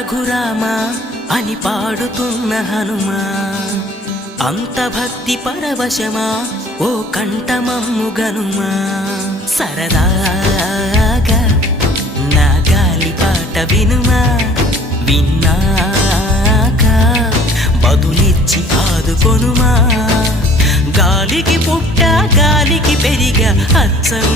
రఘురామా అని పాడుతున్న హనుమా, అంత భక్తి పరవశమా ఓ కంఠమమ్ము గనుమా. సరదాగా నా గాలి పాట వినుమా, విన్నాక బదులిచ్చి ఆదుకొనుమా. గాలికి పుట్ట గాలికి పెరిగా అచ్చం